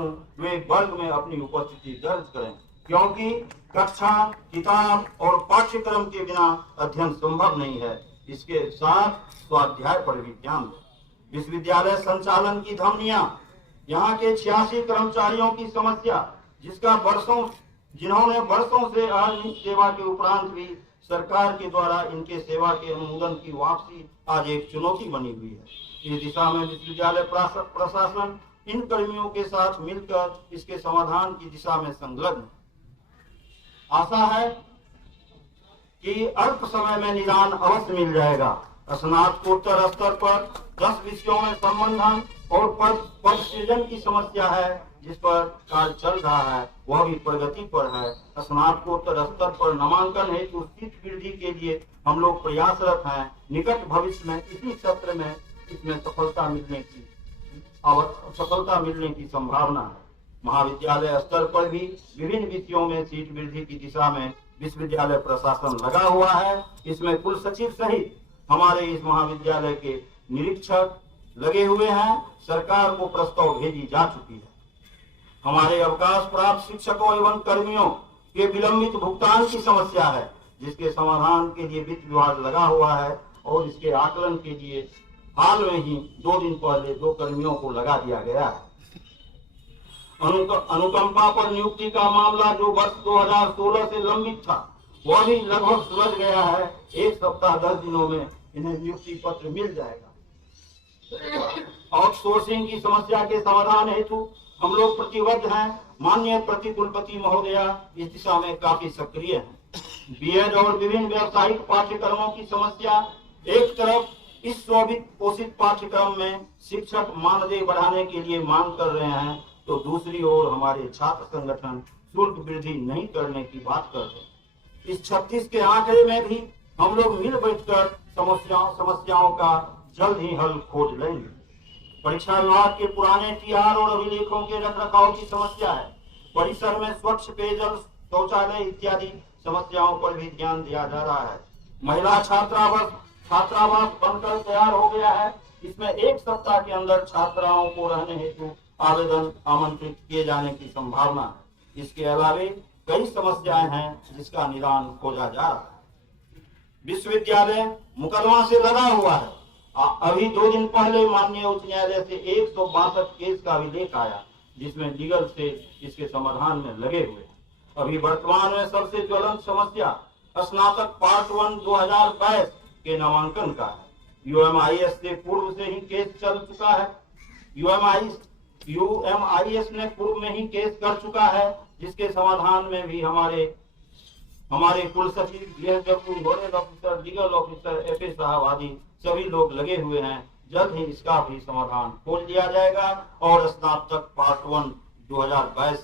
हूँ वे वर्ग में अपनी उपस्थिति दर्ज करें, क्योंकि कक्षा, किताब और पाठ्यक्रम के बिना अध्ययन संभव नहीं है। इसके साथ स्वाध्याय पर भी ध्यान दें। विश्वविद्यालय संचालन की धमनियां, यहाँ के 86 कर्मचारियों की समस्या, जिन्होंने वर्षों से अनियमित सेवा के उपरांत भी सरकार के द्वारा इनके सेवा के अनुमोदन की वापसी आज एक चुनौती बनी हुई है। इस दिशा में विश्वविद्यालय प्रशासन इन कर्मियों के साथ मिलकर इसके समाधान की दिशा में संलग्न। आशा है कि अल्प समय में निदान अवश्य मिल जाएगा। स्नातकोत्तर स्तर पर 10 विषयों में संबंधन और पद सृजन की समस्या है, जिस पर कार्य चल रहा है, वह भी प्रगति पर है। स्नातकोत्तर स्तर पर नामांकन हेतु सीट वृद्धि के लिए हम लोग प्रयासरत हैं। निकट भविष्य में इसी सत्र में इसमें सफलता मिलने की संभावना है। महाविद्यालय स्तर पर भी विभिन्न विषयों में सीट वृद्धि की दिशा में विश्वविद्यालय प्रशासन लगा हुआ है। इसमें कुल सचिव सहित हमारे इस महाविद्यालय के निरीक्षक लगे हुए हैं। सरकार को प्रस्ताव भेजी जा चुकी है। हमारे अवकाश प्राप्त शिक्षकों एवं कर्मियों के विलंबित भुगतान की समस्या है, जिसके समाधान के लिए वित्त विभाग लगा हुआ है और इसके आकलन के लिए हाल में ही 2 दिन पहले 2 कर्मियों को लगा दिया गया है। अनुकंपा पर नियुक्ति का मामला जो वर्ष 2016 से लंबित था, वह भी लगभग सुलझ गया है। 1 सप्ताह 10 दिनों में इन्हें नियुक्ति पत्र मिल जाएगा। आउटसोर्सिंग की समस्या के समाधान हेतु हम लोग प्रतिबद्ध हैं। माननीय प्रतिकुलपति महोदया इस दिशा में काफी सक्रिय हैं। बीएड और विभिन्न व्यावसायिक पाठ्यक्रमों की समस्या, एक तरफ इस स्ववित्त पोषित पाठ्यक्रम में शिक्षक मानदेय बढ़ाने के लिए मांग कर रहे हैं, तो दूसरी ओर हमारे छात्र संगठन शुल्क वृद्धि नहीं करने की बात कर रहे हैं। इस 36 के आंकड़े में भी हम लोग मिल बैठकर समस्याओं का जल्द ही हल खोज लेंगे। परीक्षा विभाग के पुराने टीआर और अभिलेखों के रखरखाव की समस्या है। परिसर में स्वच्छ पेयजल, शौचालय इत्यादि समस्याओं पर भी ध्यान दिया जा रहा है। महिला छात्रावास बनकर तैयार हो गया है। इसमें 1 सप्ताह के अंदर छात्राओं को रहने हेतु आवेदन आमंत्रित किए जाने की संभावना है। इसके अलावे कई समस्याएं हैं जिसका निदान खोजा जा रहा है। विश्वविद्यालय मुकदमा से लगा हुआ है। अभी 2 दिन पहले माननीय उच्च न्यायालय से 162 केस का अभिलेख आया, जिसमें लीगल से इसके समाधान में लगे हुए हैं। अभी वर्तमान में सबसे ज्वलंत समस्या स्नातक पार्ट 1 2022 के नामांकन का है। यूएमआईएस से पूर्व से ही केस चल चुका है। यूएमआईएस ने पूर्व में ही केस कर चुका है, जिसके समाधान में भी हमारे कुल सचिव, nodal officer, legal officer, FA साहब आदि सभी लोग लगे हुए हैं। जल्द ही इसका भी समाधान खोल दिया जाएगा और स्नातक पार्ट 1 2022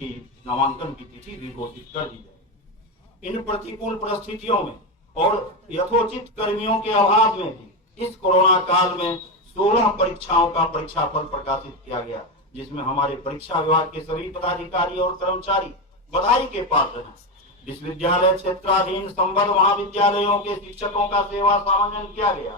की नामांकन की तिथि भी घोषित कर दी जाएगी। इन प्रतिकूल परिस्थितियों में और यथोचित कर्मियों के अभाव में भी इस कोरोना काल में 16 परीक्षाओं का परीक्षाफल प्रकाशित किया गया, जिसमें हमारे परीक्षा विभाग के सभी पदाधिकारी और कर्मचारी बधाई के पात्र हैं। विश्वविद्यालय क्षेत्राधीन संबद्ध महाविद्यालयों के शिक्षकों का सेवा सामंजन किया गया,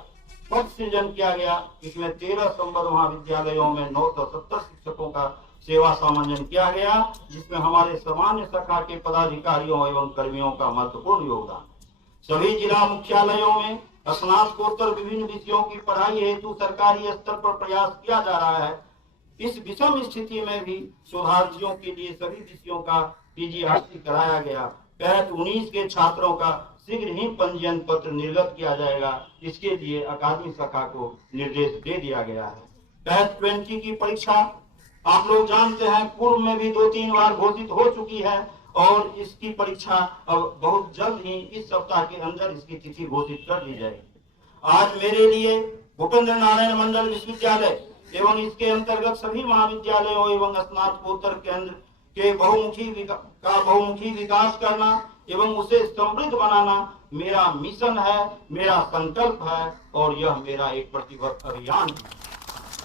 पद सृजन किया गया। इसमें 13 संबद्ध महाविद्यालयों में 970 शिक्षकों का सेवा सामंजन किया गया, जिसमें हमारे सामान्य शाखा के पदाधिकारियों एवं कर्मियों का महत्वपूर्ण योगदान। सभी जिला मुख्यालयों में स्नातकोत्तर विभिन्न विषयों की पढ़ाई हेतु सरकारी स्तर पर प्रयास किया जा रहा है। इस विषम स्थिति में भी शोधार्थियों के लिए सभी विषयों का पीजीआरटी कराया गया। पैट 19 के छात्रों का शीघ्र ही पंजीयन पत्र निर्गत किया जाएगा। इसके लिए अकादमी शाखा को निर्देश दे दिया गया है। पैट 20 की परीक्षा आप लोग जानते हैं पूर्व में भी 2-3 बार घोषित हो चुकी है और इसकी परीक्षा अब बहुत जल्द ही इस सप्ताह के अंदर इसकी तिथि घोषित कर दी जाएगी। आज मेरे लिए भूपेंद्र नारायण मंडल विश्वविद्यालय एवं इसके अंतर्गत सभी महाविद्यालयों एवं स्नातकोत्तर केंद्र के बहुमुखी विकास करना एवं उसे समृद्ध बनाना मेरा मिशन है, मेरा संकल्प है और यह मेरा एक प्रतिबद्ध अभियान है।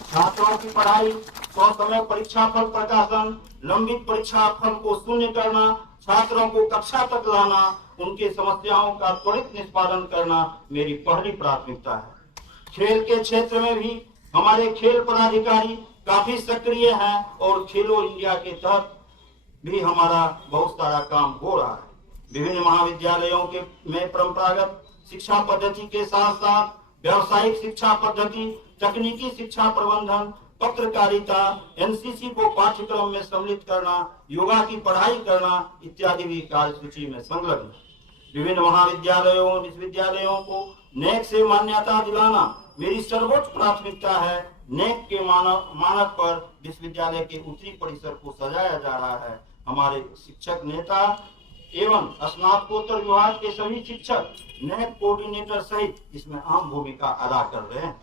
छात्रों की पढ़ाई, समय परीक्षा फल प्रकाशन, लंबित परीक्षा फल को शून्य करना, छात्रों को कक्षा तक लाना, उनके समस्याओं का त्वरित निष्पादन करना मेरी पहली प्राथमिकता है। खेल के क्षेत्र में भी हमारे खेल पदाधिकारी काफी सक्रिय हैं और खेलो इंडिया के तहत भी हमारा बहुत सारा काम हो रहा है। विभिन्न महाविद्यालयों के में परंपरागत शिक्षा पद्धति के साथ साथ व्यावसायिक शिक्षा पद्धति, तकनीकी शिक्षा प्रबंधन, पत्रकारिता, एनसीसी को पाठ्यक्रम में सम्मिलित करना, योगा की पढ़ाई करना इत्यादि भी कार्यसूची में संलग्न है। विभिन्न महाविद्यालयों विश्वविद्यालयों को नेक से मान्यता दिलाना मेरी सर्वोच्च प्राथमिकता है। नेक के मानक पर विश्वविद्यालय के उत्तरी परिसर को सजाया जा रहा है। हमारे शिक्षक नेता एवं स्नातकोत्तर विभाग के सभी शिक्षक नेक कोऑर्डिनेटर सहित इसमें अहम भूमिका अदा कर रहे हैं।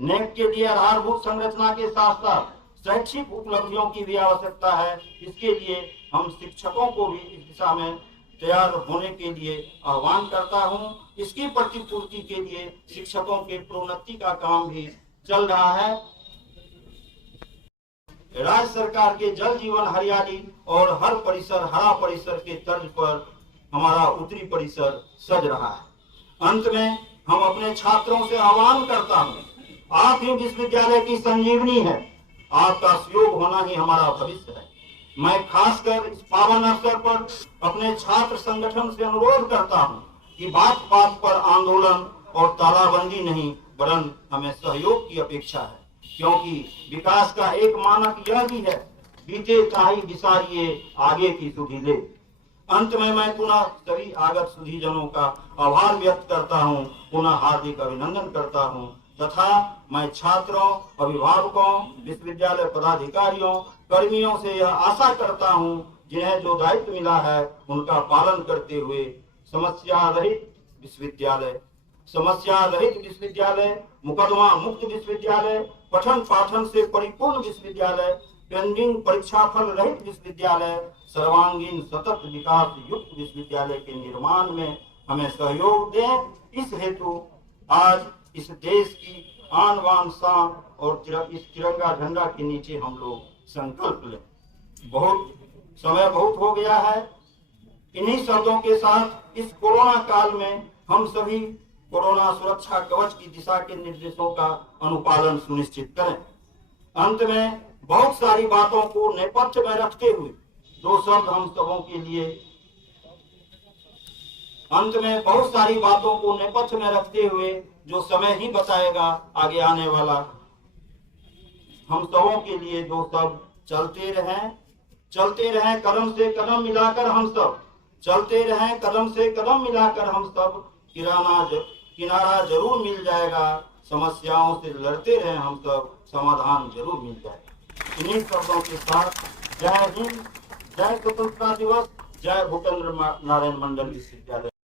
नेक के लिए आधारभूत संरचना के साथ साथ शैक्षिक उपलब्धियों की भी आवश्यकता है। इसके लिए हम शिक्षकों को भी इस दिशा में तैयार होने के लिए आह्वान करता हूं। इसकी प्रतिपूर्ति के लिए शिक्षकों के प्रोन्नति का काम भी चल रहा है। राज्य सरकार के जल जीवन हरियाली और हर परिसर हरा परिसर के तर्ज पर हमारा उत्तरी परिसर सज रहा है। अंत में हम अपने छात्रों से आह्वान करता हूं, आप ही विश्वविद्यालय की संजीवनी है, आपका सहयोग होना ही हमारा भविष्य है। मैं खासकर इस पावन अवसर पर अपने छात्र संगठन से अनुरोध करता हूं कि बात बात पर आंदोलन और तालाबंदी नहीं, वरन हमें सहयोग की अपेक्षा है, क्योंकि विकास का एक मानक यह भी है, बीते ताही विसारिये आगे की सुधि ले। अंत में मैं पुनः सभी आगत सुधीजनों का आभार व्यक्त करता हूं, पुनः हार्दिक अभिनंदन करता हूं तथा मैं छात्रों, अभिभावकों, विश्वविद्यालय पदाधिकारियों, कर्मियों से यह आशा करता हूं, जिन्हें जो दायित्व मिला है उनका पालन करते हुए समस्या रहित विश्वविद्यालय, मुकदमा मुक्त विश्वविद्यालय, पठन पाठन से परिपूर्ण विश्वविद्यालय, पेंडिंग परीक्षाफल रहित विश्वविद्यालय, सर्वांगीण सतत विकास युक्त विश्वविद्यालय के निर्माण में हमें सहयोग दें। इस हेतु आज इस देश की आन बान शान और इस तिरंगा झंडा के नीचे हम लोग संकल्प लें। समय बहुत हो गया है। इन्हीं शब्दों के साथ इस कोरोना काल में हम सभी कोरोना सुरक्षा कवच की दिशा के निर्देशों का अनुपालन सुनिश्चित करें। अंत में बहुत सारी बातों को नेपथ्य में रखते हुए दो शब्द हम सबों के लिए जो समय ही बताएगा आगे आने वाला, हम सबों के लिए दो शब्द चलते रहें कदम से कदम मिलाकर हम सब, चलते रहें कदम से कदम मिलाकर हम सब, किनारा जरूर मिल जाएगा, समस्याओं से लड़ते रहें हम सब, समाधान जरूर मिल जाएगा। इन्हीं शब्दों के साथ जय हिंद, जय स्वतंत्रता दिवस, जय भूपेंद्र नारायण मंडल विश्वविद्यालय।